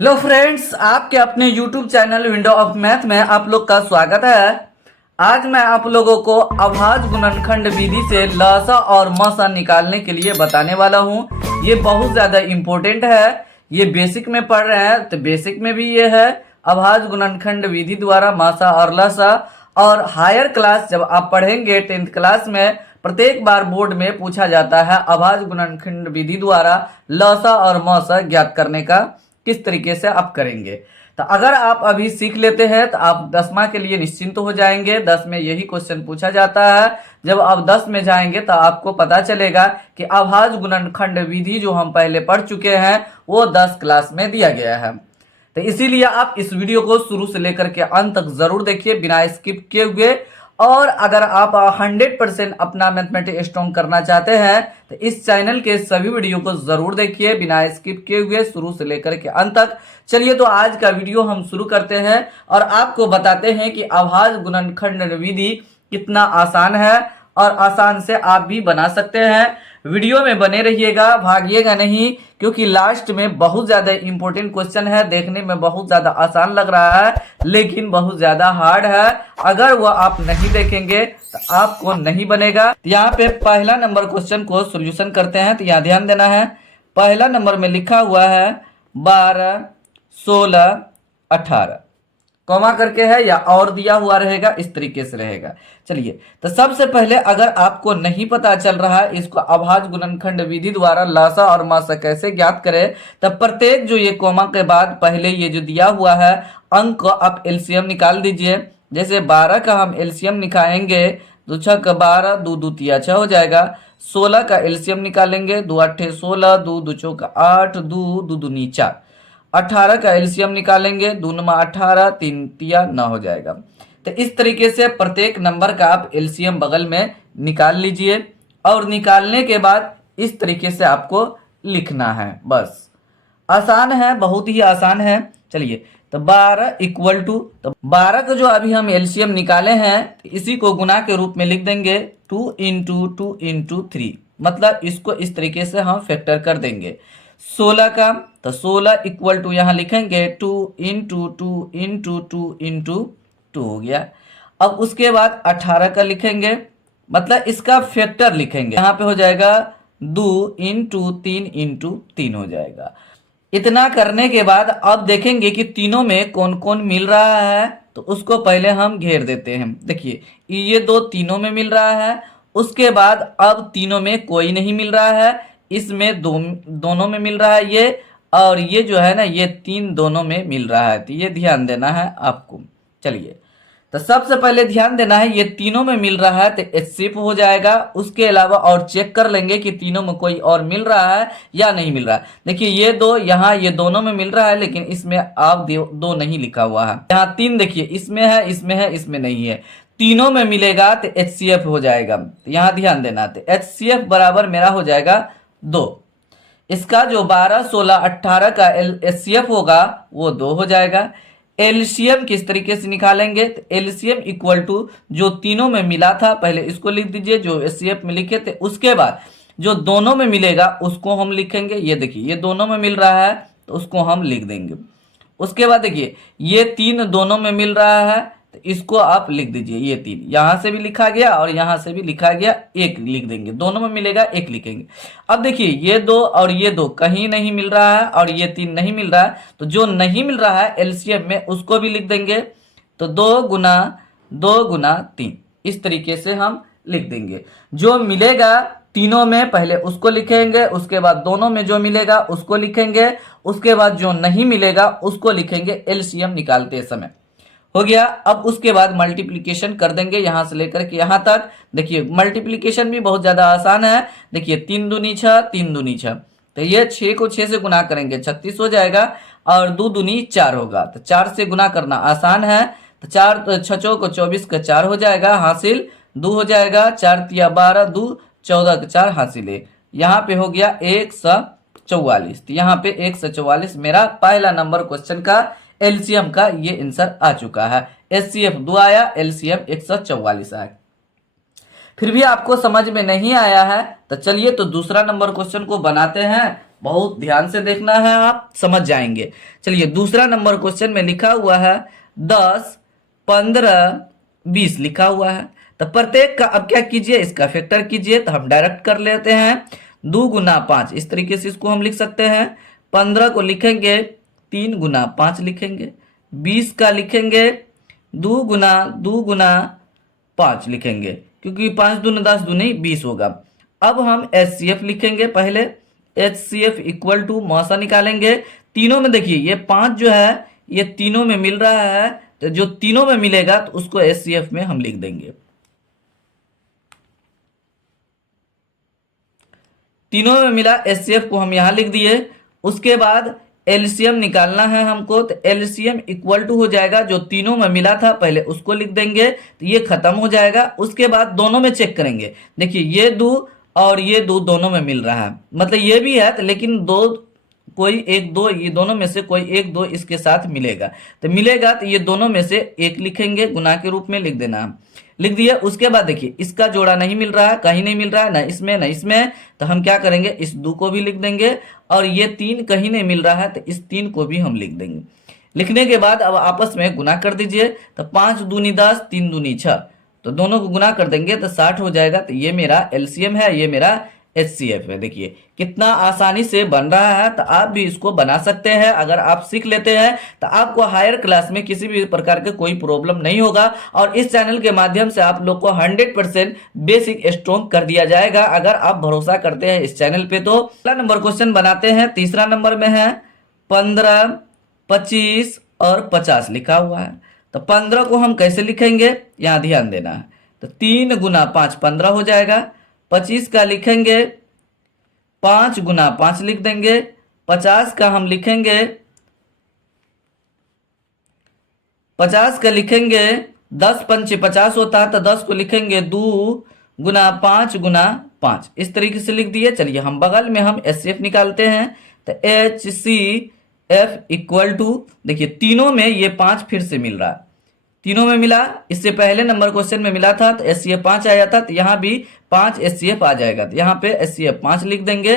Hello friends, आपके अपने YouTube channel window of math में आप लोग का स्वागत है। आज मैं आप लोगों को अभाज्य गुणनखंड विधि से लसा और मसा निकालने के लिए बताने वाला हूँ। ये बहुत ज़्यादा इम्पोर्टेंट है। ये बेसिक में पढ़ रहे हैं तो बेसिक में भी ये है अभाज्य गुणनखंड विधि द्वारा मसा और लसा। और हायर क्लास जब आप पढ़ेंगे 10th क्लास में, प्रत्येक बार बोर्ड में पूछा जाता है अभाज्य गुणनखंड विधि द्वारा लसा और मसा ज्ञात करने का किस तरीके से आप करेंगे। तो अगर आप अभी सीख लेते हैं तो आप 10वां के लिए निश्चिंत हो जाएंगे। 10 में यही क्वेश्चन पूछा जाता है। जब आप 10 में जाएंगे तो आपको पता चलेगा कि अभाज्य गुणनखंड विधि जो हम पहले पढ़ चुके हैं वो 10 क्लास में दिया गया है। तो इसीलिए आप इस वीडियो को शुरू से लेकर के अंत तक जरूर देखिए बिना स्किप किए हुए। और अगर आप 100% अपना मैथमेटिक्स स्ट्रॉन्ग करना चाहते हैं तो इस चैनल के सभी वीडियो को जरूर देखिए बिना स्किप किए हुए शुरू से लेकर के अंत तक। चलिए तो आज का वीडियो हम शुरू करते हैं और आपको बताते हैं कि अभाज्य गुणनखंड विधि कितना आसान है और आसान से आप भी बना सकते हैं। वीडियो में बने रहिएगा, भागिएगा नहीं, क्योंकि लास्ट में बहुत ज्यादा इंपॉर्टेंट क्वेश्चन है। देखने में बहुत ज्यादा आसान लग रहा है लेकिन बहुत ज्यादा हार्ड है। अगर वो आप नहीं देखेंगे तो आपको नहीं बनेगा। यहाँ पे पहला नंबर क्वेश्चन को सोल्यूशन करते हैं। तो यहाँ ध्यान देना है, पहला नंबर में लिखा हुआ है 12, 16, 18, कॉमा करके है या और दिया हुआ रहेगा, इस तरीके से रहेगा। चलिए तो सबसे पहले अगर आपको नहीं पता चल रहा है इसको अभाज्य गुणनखंड विधि द्वारा लसा और मसा कैसे ज्ञात करें, तब प्रत्येक जो ये कॉमा के बाद पहले ये जो दिया हुआ है अंक को आप एलसीएम निकाल दीजिए। जैसे 12 का हम एलसीएम निकालेंगे, 2 6 का 12, 2 2 तिया 6 हो जाएगा। 16 का एलसीएम निकालेंगे, 2 8 16, 2 2 चौका 8, 2 2 दूनी 4। 18 का एलसीएम निकालेंगे, 2 9 18, 3 तिया 9 हो जाएगा। तो इस तरीके से प्रत्येक नंबर का आप एलसीएम बगल में निकाल लीजिए और निकालने के बाद इस तरीके से आपको लिखना है। बस आसान है, बहुत ही आसान है। चलिए तो 12 इक्वल टू, तो 12 का जो अभी हम एलसीएम निकाले हैं तो इसी को गुना के रूप में लिख देंगे 2 इंटू 2 इंटू 3, मतलब इसको इस तरीके से हम फैक्टर कर देंगे। 16 का तो 16 इक्वल टू यहाँ लिखेंगे 2 इंटू 2 इंटू 2 इंटू 2 हो गया। अब उसके बाद 18 का लिखेंगे, मतलब इसका फैक्टर लिखेंगे। यहाँ पे हो जाएगा 2 इंटू 3 इंटू 3 हो जाएगा। इतना करने के बाद अब देखेंगे कि तीनों में कौन कौन मिल रहा है, तो उसको पहले हम घेर देते हैं। देखिए ये दो तीनों में मिल रहा है, उसके बाद अब तीनों में कोई नहीं मिल रहा है, इसमें दोनों में मिल रहा है ये, और ये जो है ना ये 3 दोनों में मिल रहा है। तो ये ध्यान देना है आपको। चलिए तो सबसे पहले ध्यान देना है ये तीनों में मिल रहा है तो एचसीएफ हो जाएगा। उसके अलावा और चेक कर लेंगे कि तीनों में कोई और मिल रहा है या नहीं मिल रहा है। देखिए ये दो यहाँ ये दोनों में मिल रहा है लेकिन इसमें आप दो नहीं लिखा हुआ है। यहाँ 3 देखिए इसमें है, इसमें है, इसमें नहीं है। तीनों में मिलेगा तो एचसीएफ हो जाएगा। तो यहाँ ध्यान देना, तो एचसीएफ बराबर मेरा हो जाएगा 2। इसका जो 12 16 18 का एचसीएफ होगा वो 2 हो जाएगा। एलसीएम किस तरीके से निकालेंगे, तो एलसीएम इक्वल टू जो तीनों में मिला था पहले इसको लिख दीजिए जो एचसीएफ में लिखे थे, उसके बाद जो दोनों में मिलेगा उसको हम लिखेंगे। ये देखिए ये दोनों में मिल रहा है तो उसको हम लिख देंगे। उसके बाद देखिए ये 3 दोनों में मिल रहा है तो इसको आप लिख दीजिए। ये 3 यहां से भी लिखा गया और यहां से भी लिखा गया, 1 लिख देंगे। दोनों में मिलेगा 1 लिखेंगे। अब देखिए ये 2 और ये 2 कहीं नहीं मिल रहा है और ये 3 नहीं मिल रहा है, तो जो नहीं मिल रहा है एलसीएम में उसको भी लिख देंगे। तो 2 गुना 2 गुना 3 इस तरीके से हम लिख देंगे। जो मिलेगा तीनों में पहले उसको लिखेंगे, उसके बाद दोनों में जो मिलेगा उसको लिखेंगे, उसके बाद जो नहीं मिलेगा उसको लिखेंगे एलसीएम निकालते समय। हो गया। अब उसके बाद मल्टीप्लिकेशन कर देंगे यहां से लेकर के यहां तक। देखिए मल्टीप्लिकेशन भी बहुत ज्यादा आसान है। देखिए 3 दूनी 6, 3 दूनी 6, तो ये 6 को 6 से गुना करेंगे 36 हो जाएगा और 2 दूनी 4 होगा। तो 4 से गुना करना आसान है। तो 4 6 को 24 का 4 हो जाएगा, हासिल 2 हो जाएगा। 4 तिया 12, 2 14 का 4 हासिल है। यहाँ पे हो गया 144। तो यहाँ पे 144 मेरा पहला नंबर क्वेश्चन का एलसीएम का ये आंसर आ चुका है। एचसीएफ 2 आया, एलसीएम 144 आया। फिर भी आपको समझ में नहीं आया है तो चलिए तो दूसरा नंबर क्वेश्चन को बनाते हैं। बहुत ध्यान से देखना है, आप समझ जाएंगे। चलिए दूसरा नंबर क्वेश्चन में लिखा हुआ है 10, 15, 20 लिखा हुआ है। तो प्रत्येक का अब क्या कीजिए, इसका फैक्टर कीजिए। तो हम डायरेक्ट कर लेते हैं, 2 गुना 5, इस तरीके से इसको हम लिख सकते हैं। 15 को लिखेंगे 3 गुना 5 लिखेंगे। 20 का लिखेंगे 2 गुना 5 लिखेंगे, क्योंकि 5 दूनी 10 दूनी 20 होगा। अब हम HCF लिखेंगे। पहले HCF इक्वल टू मौसा निकालेंगे। तीनों में देखिए ये 5 जो है ये तीनों में मिल रहा है, तो जो तीनों में मिलेगा तो उसको HCF में हम लिख देंगे। तीनों में मिला, HCF को हम यहां लिख दिए। उसके बाद एलसीएम निकालना है हमको, तो एलसीएम इक्वल टू हो जाएगा, जो तीनों में मिला था पहले उसको लिख देंगे, तो ये खत्म हो जाएगा। उसके बाद दोनों में चेक करेंगे। देखिए ये 2 और ये 2 दोनों में मिल रहा है, मतलब ये भी है, तो लेकिन कोई एक 2, ये दोनों में से कोई एक 2 इसके साथ मिलेगा, तो मिलेगा तो ये दोनों में से एक लिखेंगे, गुना के रूप में लिख देना है। लिख दिया। उसके बाद देखिए इसका जोड़ा नहीं मिल रहा है, कहीं नहीं मिल रहा है, ना इसमें ना इसमें, तो हम क्या करेंगे, इस 2 को भी लिख देंगे। और ये 3 कहीं नहीं मिल रहा है, तो इस 3 को भी हम लिख देंगे। लिखने के बाद अब आपस में गुना कर दीजिए। तो 5 दूनी 10, 3 दूनी 6, तो दोनों को गुना कर देंगे तो 60 हो जाएगा। तो ये मेरा एलसीएम है, ये मेरा HCF है। देखिए कितना आसानी से बन रहा है, तो आप भी इसको बना सकते हैं। अगर आप सीख लेते हैं तो आपको हायर क्लास में किसी भी प्रकार के कोई प्रॉब्लम नहीं होगा, और इस चैनल के माध्यम से आप लोग को 100% बेसिक स्ट्रॉन्ग कर दिया जाएगा, अगर आप भरोसा करते हैं इस चैनल पे। तो अगला नंबर क्वेश्चन बनाते हैं। तीसरा नंबर में है 15, 25 और 50 लिखा हुआ है। तो 15 को हम कैसे लिखेंगे, यहाँ ध्यान देना है। तो 3 गुना 5 15 हो जाएगा। 25 का लिखेंगे 5 गुना 5 लिख देंगे। 50 का हम लिखेंगे 50 का लिखेंगे 10 पंचे 50 होता है, तो 10 को लिखेंगे 2 गुना 5 गुना 5, इस तरीके से लिख दिए। चलिए हम बगल में हम HCF निकालते हैं। तो HCF इक्वल टू, देखिए तीनों में ये 5 फिर से मिल रहा है, तीनों में मिला। इससे पहले नंबर क्वेश्चन में मिला था तो HCF 5 आया था, तो यहाँ भी 5 HCF आ जाएगा। तो यहाँ पे HCF 5 लिख देंगे।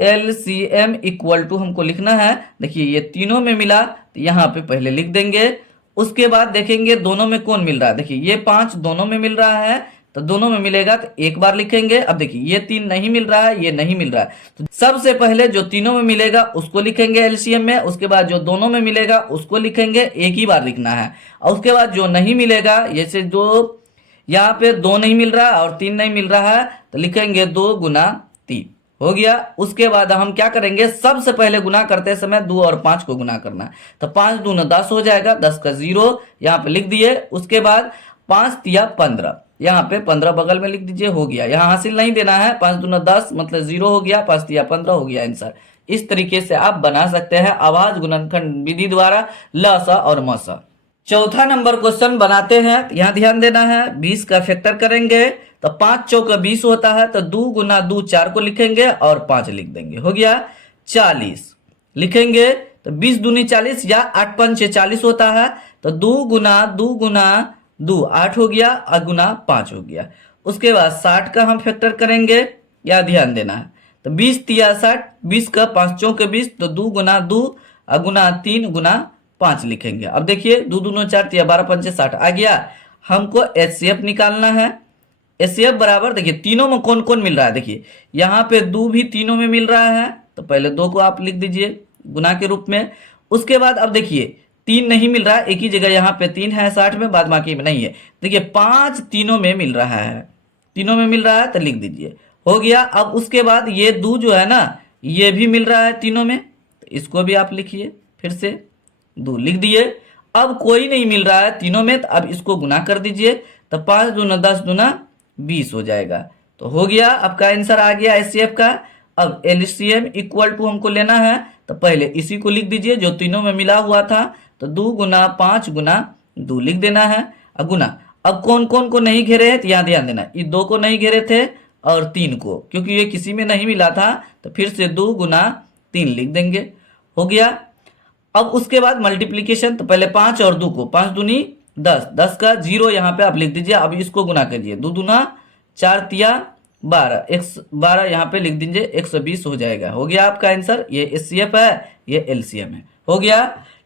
LCM इक्वल टू हमको लिखना है, देखिए ये तीनों में मिला, तो यहाँ पे पहले लिख देंगे। उसके बाद देखेंगे दोनों में कौन मिल रहा है। देखिए ये 5 दोनों में मिल रहा है, तो दोनों में मिलेगा तो एक बार लिखेंगे। अब देखिए ये 3 नहीं मिल रहा है, ये नहीं मिल रहा है, तो सबसे पहले जो तीनों में मिलेगा उसको लिखेंगे एलसीएम में। उसके बाद जो दोनों में मिलेगा उसको लिखेंगे, एक ही बार लिखना है। और उसके बाद जो नहीं मिलेगा, जैसे जो यहाँ पे 2 नहीं मिल रहा और 3 नहीं मिल रहा है, तो लिखेंगे 2 गुना 3 हो गया। उसके बाद हम क्या करेंगे, सबसे पहले गुना करते समय 2 और 5 को गुना करना है। तो 5 दूना 10 हो जाएगा, 10 का 0 यहाँ पे लिख दिए। उसके बाद 5 तिया 15, यहाँ पे 15 बगल में लिख दीजिए, हो गया। यहाँ हासिल नहीं देना है, 5 दूना 10 मतलब 0 हो गया, 5 तिया 15 हो गया आंसर। इस तरीके से आप बना सकते हैं आवाज गुणनखंड विधि द्वारा लसा और मसा। चौथा नंबर क्वेश्चन बनाते हैं। यहाँ ध्यान देना है, 20 का फैक्टर करेंगे तो 5 चौका 20 होता है, तो 2 गुना 2 4 को लिखेंगे और 5 लिख देंगे, हो गया 40 लिखेंगे। तो 20 दूनी 40 या 8 पंचे 40 होता है, तो 2 गुना 2 8 हो गया और गुना 5 हो गया। उसके बाद 60 का हम फैक्टर करेंगे, या ध्यान देना है। तो 20 तिया 60, 20 का 5 चौके 20, तो 2 गुना 2 और गुना 3 गुना 5 लिखेंगे। अब देखिए 2 दूनो 4 तिया 12 पंचे 60 आ गया। हमको HCF निकालना है। HCF बराबर, देखिए तीनों में कौन कौन मिल रहा है, देखिए यहाँ पे 2 भी तीनों में मिल रहा है, तो पहले 2 को आप लिख दीजिए गुना के रूप में। उसके बाद अब देखिए 3 नहीं मिल रहा है, एक ही जगह यहाँ पे 3 है 60 में, बाद बाकी में नहीं है। देखिए 5 तीनों में मिल रहा है, तीनों में मिल रहा है, तो लिख दीजिए, हो गया। अब उसके बाद ये 2 जो है ना, ये भी मिल रहा है तीनों में, तो इसको भी आप लिखिए, फिर से 2 लिख दिए। अब कोई नहीं मिल रहा है तीनों में, तो अब इसको गुना कर दीजिए। तो 5 दूना 10 दूना 20 हो जाएगा, तो हो गया। आपका आंसर आ गया HCF का। अब LCM इक्वल टू हमको लेना है, तो पहले इसी को लिख दीजिए जो तीनों में मिला हुआ था। तो 2 गुना 5 गुना 2 लिख देना है, अब गुना। अब कौन कौन को नहीं घेरे हैं, तो यहाँ ध्यान देना, ये 2 को नहीं घेरे थे और 3 को, क्योंकि ये किसी में नहीं मिला था, तो फिर से 2 गुना 3 लिख देंगे, हो गया। अब उसके बाद मल्टीप्लीकेशन, तो पहले 5 और 2 को, 5 दूनी 10, 10 का 0 यहाँ पे आप लिख दीजिए। अब इसको गुना करिए, 2 दूना 4 तिया 12, 12 यहाँ पे लिख दीजिए, 120 हो जाएगा। हो गया आपका आंसर। ये एचसीएफ है, ये एलसीएम है। हो गया।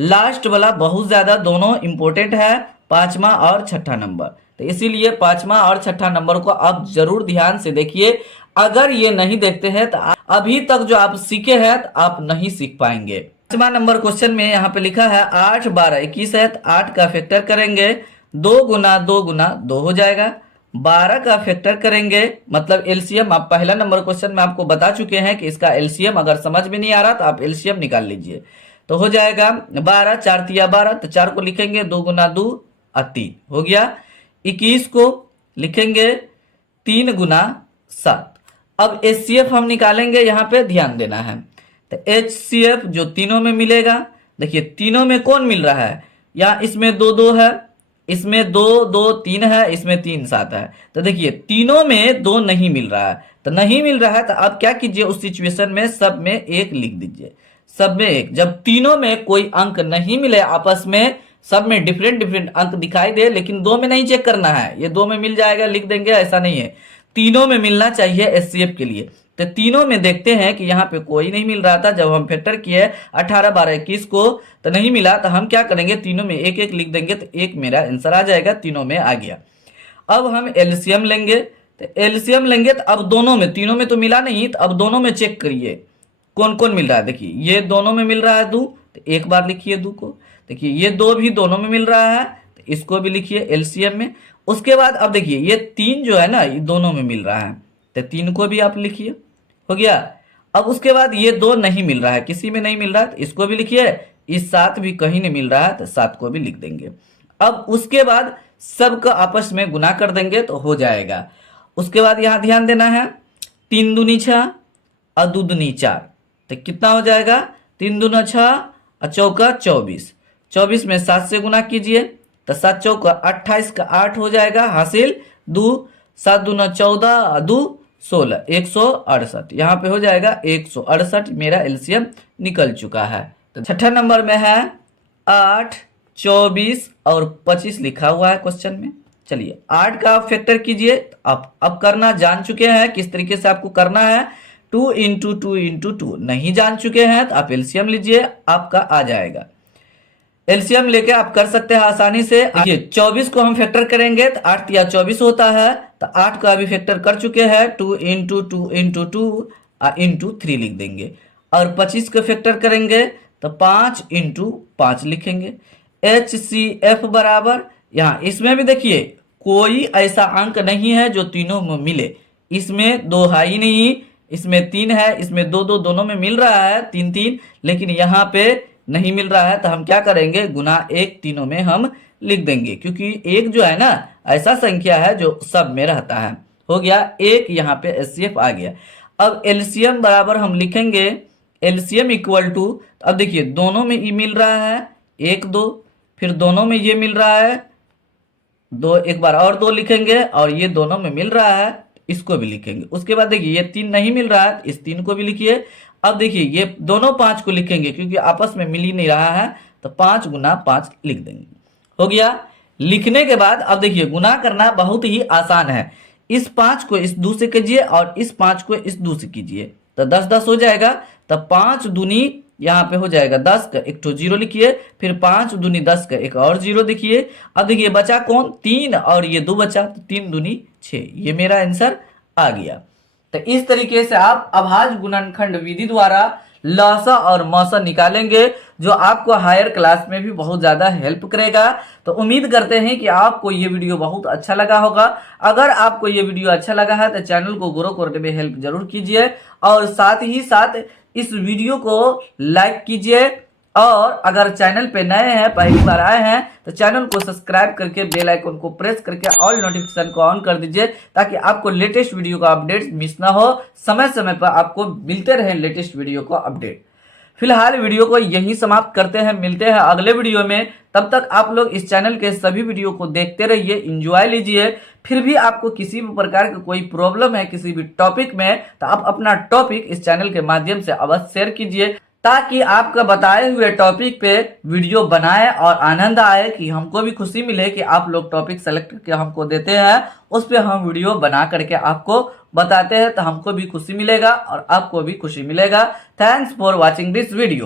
लास्ट वाला बहुत ज्यादा दोनों इंपॉर्टेंट है, पांचवा और छठा नंबर। तो इसीलिए पांचवा और छठा नंबर को आप जरूर ध्यान से देखिए। अगर ये नहीं देखते हैं तो अभी तक जो आप सीखे हैं तो आप नहीं सीख पाएंगे। पांचवा नंबर क्वेश्चन में यहाँ पे लिखा है 8, 12, 21 है, तो 8 का फैक्टर करेंगे 2 गुना 2 गुना 2 हो जाएगा। 12 का फैक्टर करेंगे मतलब एलसीएम, आप पहला नंबर क्वेश्चन में आपको बता चुके हैं कि इसका एलसीएम अगर समझ में नहीं आ रहा तो आप एलसीएम निकाल लीजिए। तो हो जाएगा 12, 4 तिया 12, तो 4 को लिखेंगे 2 गुना 2 3 हो गया। 21 को लिखेंगे 3 गुना 7। अब एचसीएफ हम निकालेंगे, यहाँ पे ध्यान देना है। तो एचसीएफ जो तीनों में मिलेगा, देखिए तीनों में कौन मिल रहा है, यहाँ इसमें 2 2 है, इसमें 2 2 3 है, इसमें 3 7 है। तो देखिए तीनों में 2 नहीं मिल रहा है, तो नहीं मिल रहा है तो आप क्या कीजिए, उस सिचुएशन में सब में 1 लिख दीजिए। सब में 1, जब तीनों में कोई अंक नहीं मिले आपस में, सब में डिफरेंट डिफरेंट अंक दिखाई दे, लेकिन 2 में नहीं चेक करना है, ये 2 में मिल जाएगा लिख देंगे, ऐसा नहीं है, तीनों में मिलना चाहिए एचसीएफ के लिए। तो तीनों में देखते हैं कि यहाँ पे कोई नहीं मिल रहा था। जब हम फैक्टर किए 18, 12, 21 को तो नहीं मिला, तो हम क्या करेंगे, तीनों में 1 1 लिख देंगे, तो 1 मेरा आंसर आ जाएगा, तीनों में आ गया। अब हम एलसीएम लेंगे, तो एलसीएम लेंगे तो अब दोनों में, तीनों में तो मिला नहीं, तो अब दोनों में चेक करिए कौन कौन मिल रहा है। देखिए ये दोनों में मिल रहा है 2, तो एक बार लिखिए 2 को। देखिए ये 2 भी दोनों में मिल रहा है, तो इसको भी लिखिए एलसीएम में। उसके बाद अब देखिए ये 3 जो है ना, ये दोनों में मिल रहा है, तो 3 को भी आप लिखिए। हो गया। अब उसके बाद ये 2 नहीं मिल रहा है, किसी में नहीं मिल रहा है, तो इसको भी लिखिए। इस 7 भी कहीं नहीं मिल रहा है, तो 7 को भी लिख देंगे। अब उसके बाद सबका आपस में गुना कर देंगे तो हो जाएगा। उसके बाद यहाँ ध्यान देना है, 3 दूनी 6 और 2 दूनी 4, तो कितना हो जाएगा, 3 दूना 6 और चौका 24। 24 में 7 से गुना कीजिए, तो 7 चौका 28 का 8 हो जाएगा, हासिल 2, 7 दूना 14 और 2 16, 168। यहाँ पे हो जाएगा 168, मेरा एलसीएम निकल चुका है। तो छठा नंबर में है 8, 24 और 25 लिखा हुआ है क्वेश्चन में। चलिए 8 का फैक्टर कीजिए। आप अब करना जान चुके हैं किस तरीके से आपको करना है, 2 इंटू 2 इंटू 2। नहीं जान चुके हैं तो आप एलसीएम लीजिए, आपका आ जाएगा। एलसीएम लेके आप कर सकते हैं आसानी से। देखिए 24 को हम फैक्टर करेंगे तो 8 या 24 होता है, तो 8 का अभी फैक्टर कर चुके हैं, 2 इंटू 2 इंटू 2 इंटू 3 लिख देंगे। और 25 को फैक्टर करेंगे तो 5 इंटू 5 लिखेंगे। एचसीएफ बराबर, यहाँ इसमें भी देखिए कोई ऐसा अंक नहीं है जो तीनों में मिले, इसमें 2 है ही नहीं, इसमें 3 है, इसमें 2 2 दोनों में मिल रहा है 3 3, लेकिन यहाँ पे नहीं मिल रहा है, तो हम क्या करेंगे, गुना 1 तीनों में हम लिख देंगे, क्योंकि 1 जो है ना ऐसा संख्या है जो सब में रहता है। हो गया 1, यहाँ पे एचसीएफ आ गया। अब एलसीएम बराबर हम लिखेंगे, एलसीएम इक्वल टू, अब देखिए दोनों में ई मिल रहा है 1 2, फिर दोनों में ये मिल रहा है 2, एक बार और 2 लिखेंगे, और ये दोनों में मिल रहा है, इसको भी लिखेंगे। उसके बाद देखिए ये 3 नहीं मिल रहा है, इस 3 को भी लिखिए। अब देखिए ये दोनों 5 को लिखेंगे, क्योंकि आपस में मिल ही नहीं रहा है, तो 5 गुना 5 लिख देंगे। हो गया। लिखने के बाद अब देखिए गुना करना बहुत ही आसान है। इस 5 को इस 2 से कीजिए और इस 5 को इस 2 से कीजिए, तो 10 10 हो जाएगा। तो 5 दूनी यहाँ पे हो जाएगा 10 का एक तो 0 लिखिए, फिर 5 दूनी 10 का एक और 0 देखिए। अब देखिए बचा कौन, 3 और ये 2 बचा, तो 3 दूनी 6, ये मेरा आंसर आ गया। तो इस तरीके से आप अभाज्य गुणनखंड विधि द्वारा लसा और मसा निकालेंगे, जो आपको हायर क्लास में भी बहुत ज़्यादा हेल्प करेगा। तो उम्मीद करते हैं कि आपको ये वीडियो बहुत अच्छा लगा होगा। अगर आपको ये वीडियो अच्छा लगा है तो चैनल को ग्रो करने में हेल्प जरूर कीजिए, और साथ ही साथ इस वीडियो को लाइक कीजिए, और अगर चैनल पे नए हैं, पहली बार आए हैं, तो चैनल को सब्सक्राइब करके बेल आइकन को प्रेस करके ऑल नोटिफिकेशन को ऑन कर दीजिए, ताकि आपको लेटेस्ट वीडियो का अपडेट मिस ना हो, समय समय पर आपको मिलते रहे लेटेस्ट वीडियो का अपडेट। फिलहाल वीडियो को यहीं समाप्त करते हैं, मिलते हैं अगले वीडियो में। तब तक आप लोग इस चैनल के सभी वीडियो को देखते रहिए, एंजॉय लीजिए। फिर भी आपको किसी भी प्रकार की कोई प्रॉब्लम है किसी भी टॉपिक में, तो आप अपना टॉपिक इस चैनल के माध्यम से अवश्य शेयर कीजिए, ताकि आपका बताए हुए टॉपिक पे वीडियो बनाए और आनंद आए, कि हमको भी खुशी मिले कि आप लोग टॉपिक सेलेक्ट करके हमको देते हैं, उस पे हम वीडियो बना करके आपको बताते हैं तो हमको भी खुशी मिलेगा और आपको भी खुशी मिलेगा। Thanks for watching this video.